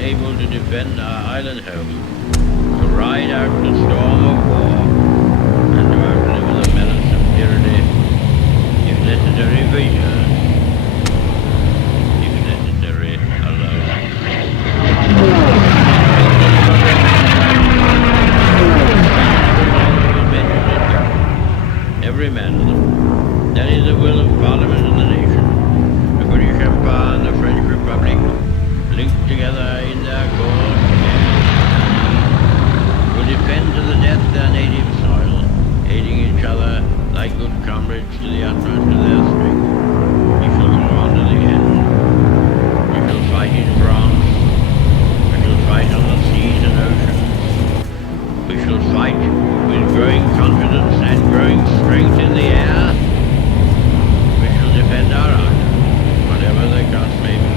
able to defend our island home, to ride out the storm of war, and to outlive the menace of tyranny, if necessary for years, if necessary alone. Every man of them. That is the will of Parliament and the nation. The British Empire and the French Republic, linked together in their cause, will defend to the death their native soil, aiding each other like good comrades to the utmost of their strength. We shall go on to the end. We shall fight in France. We shall fight on the seas and oceans. We shall fight with growing confidence and growing strength in the air. We shall defend our island, whatever the cost may be.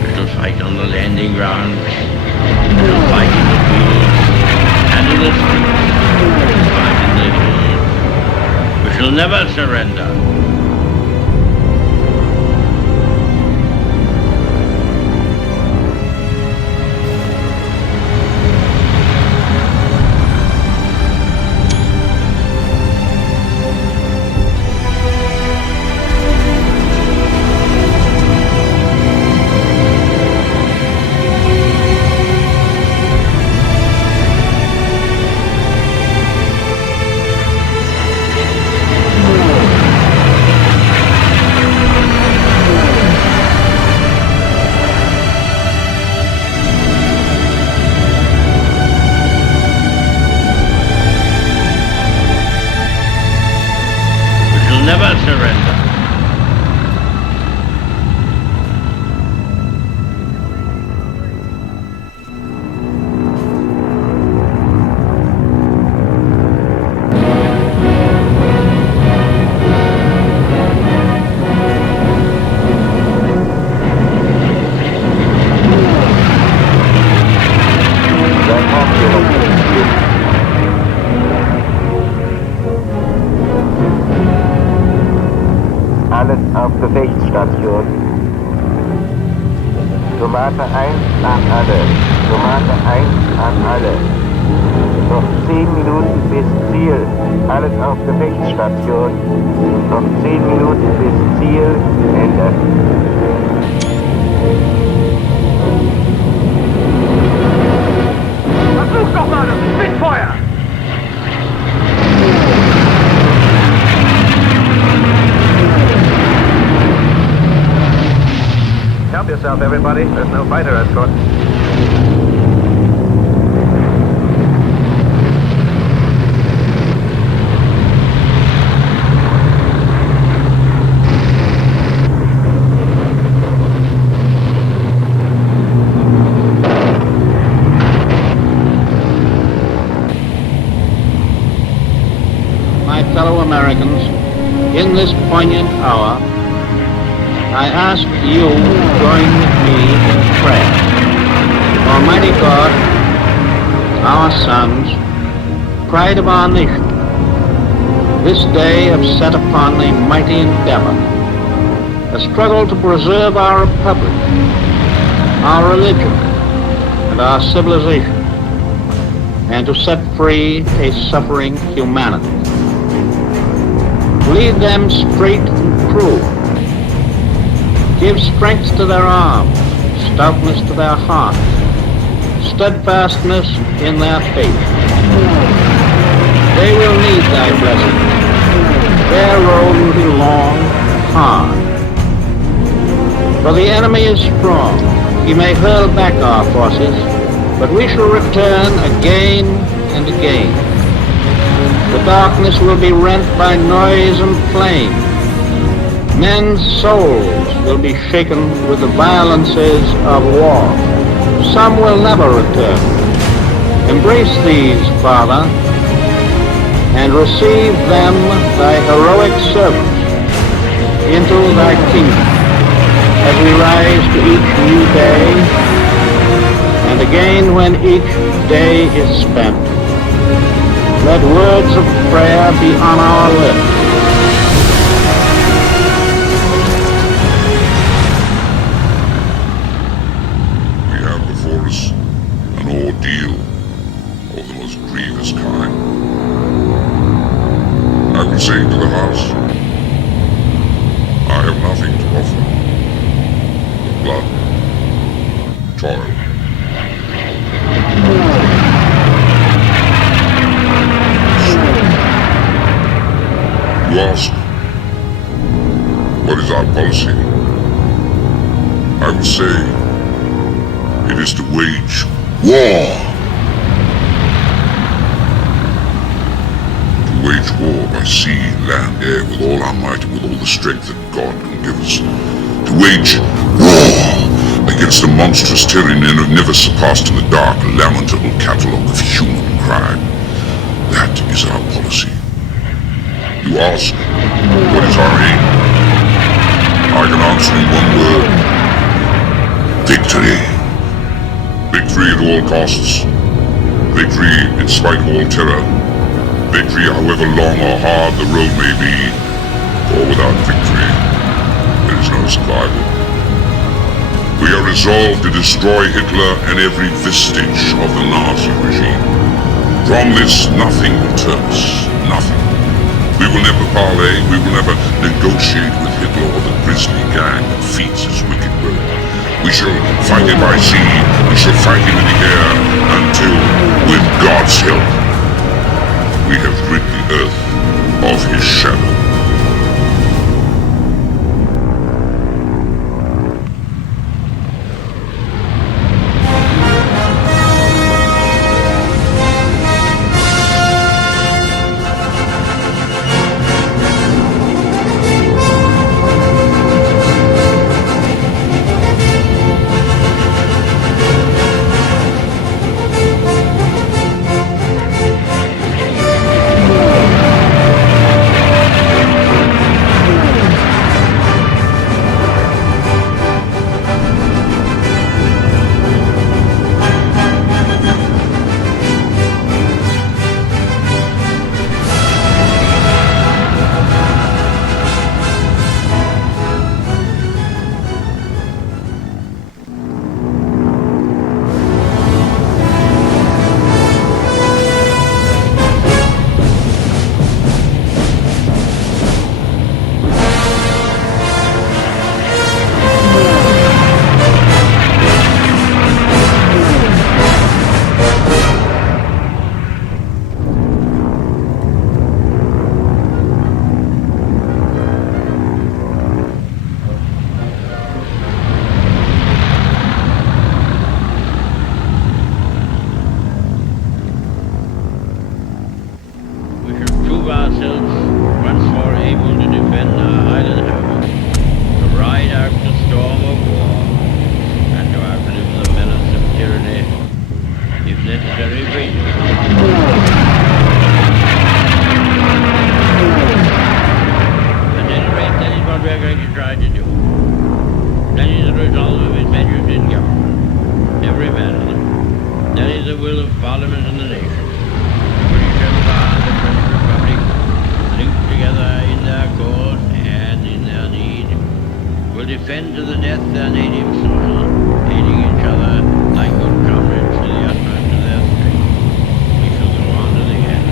We shall fight on the landing grounds. We shall fight in the fields and in the streets. We shall fight in the hills. We shall never surrender. Never surrender. Alles auf Gefechtsstation. Tomate 1 an alle. Tomate 1 an alle. Noch 10 Minuten bis Ziel. Alles auf Gefechtsstation. Noch 10 Minuten bis Ziel. Ende. Versuch doch mal das Spitfeuer! Help yourself, everybody. There's no fighter escort. My fellow Americans, in this poignant hour, I ask you to join with me in prayer. Almighty God, our sons, pride of our nation, this day have set upon a mighty endeavor, a struggle to preserve our republic, our religion, and our civilization, and to set free a suffering humanity. Lead them straight and true. Give strength to their arms, stoutness to their hearts, steadfastness in their faith. They will need thy blessing. Their road will be long, hard. For the enemy is strong. He may hurl back our forces, but we shall return again and again. The darkness will be rent by noise and flame. Men's souls will be shaken with the violences of war. Some will never return. Embrace these, Father, and receive them, thy heroic servants, into thy kingdom, as we rise to each new day, and again when each day is spent. Let words of prayer be on our lips. We have blood, toil. You ask, what is our policy? I would say, it is to wage war. To wage war by sea, land, air, with all our might and with all the strength that God can give us. To wage war against a monstrous tyranny never surpassed in the dark, lamentable catalogue of human crime. That is our policy. You ask, what is our aim? I can answer in one word. Victory. Victory at all costs. Victory in spite of all terror. Victory however long or hard the road may be. For without victory, there is no survival. We are resolved to destroy Hitler and every vestige of the Nazi regime. From this, nothing will turn us. Nothing. We will never parley, we will never negotiate with Hitler or the grisly gang that feeds his wicked will. We shall fight him by sea, we shall fight him in the air, until, with God's help, we have rid the earth of his shadow. Defend to the death their native soil, aiding each other like good comrades to the utmost of their strength. We shall go on to the end.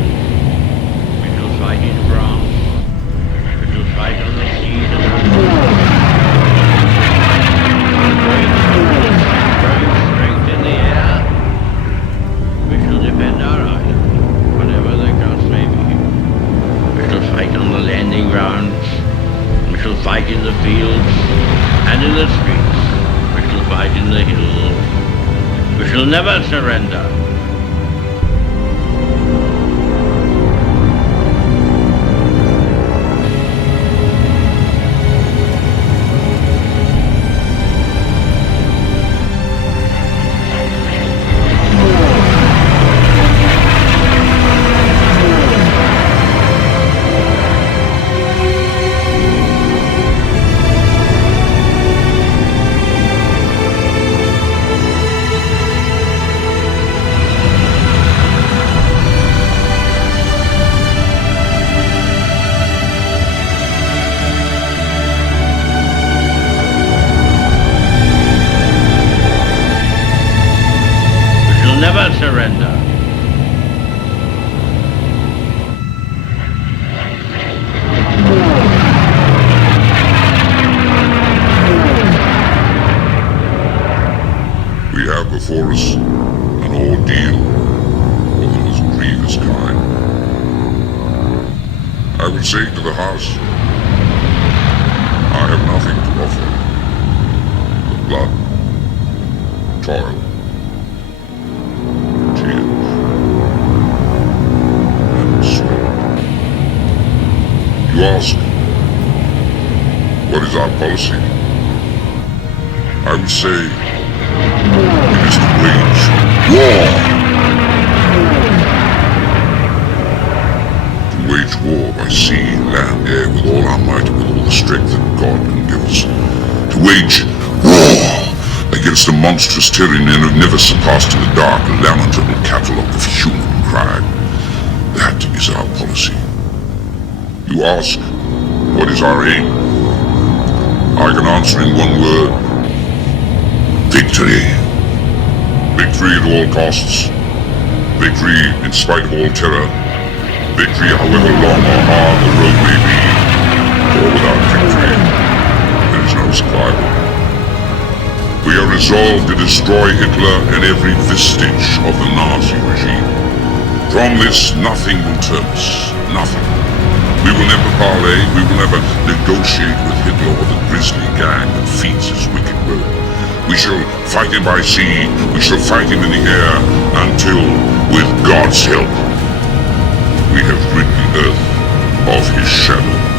We shall fight in France. We shall fight on the sea and on the land. Growing confidence and growing strength in the air. We shall defend our island, whatever the cost may be. We shall fight on the landing grounds. We shall fight in the fields and in the streets. We shall fight in the hills. We shall never surrender. we have before us an ordeal of the most grievous kind. I will say to the house, I have nothing to offer but blood, toil, tears, and sweat. You ask, what is our policy? I would say it is to wage war. To wage war by sea, land, air, with all our might, with all the strength that God can give us. To wage war against a monstrous tyranny never surpassed in the dark, lamentable catalogue of human crime. That is our policy. You ask, what is our aim? I can answer in one word. Victory. Victory at all costs. Victory in spite of all terror. Victory however long or hard the road may be. For without victory, there is no survival. We are resolved to destroy Hitler and every vestige of the Nazi regime. From this, nothing will turn us. Nothing. We will never parley, we will never negotiate with Hitler or the grisly gang that feeds his wicked will. We shall fight him by sea, we shall fight him in the air, until, with God's help, we have rid the earth of his shadow.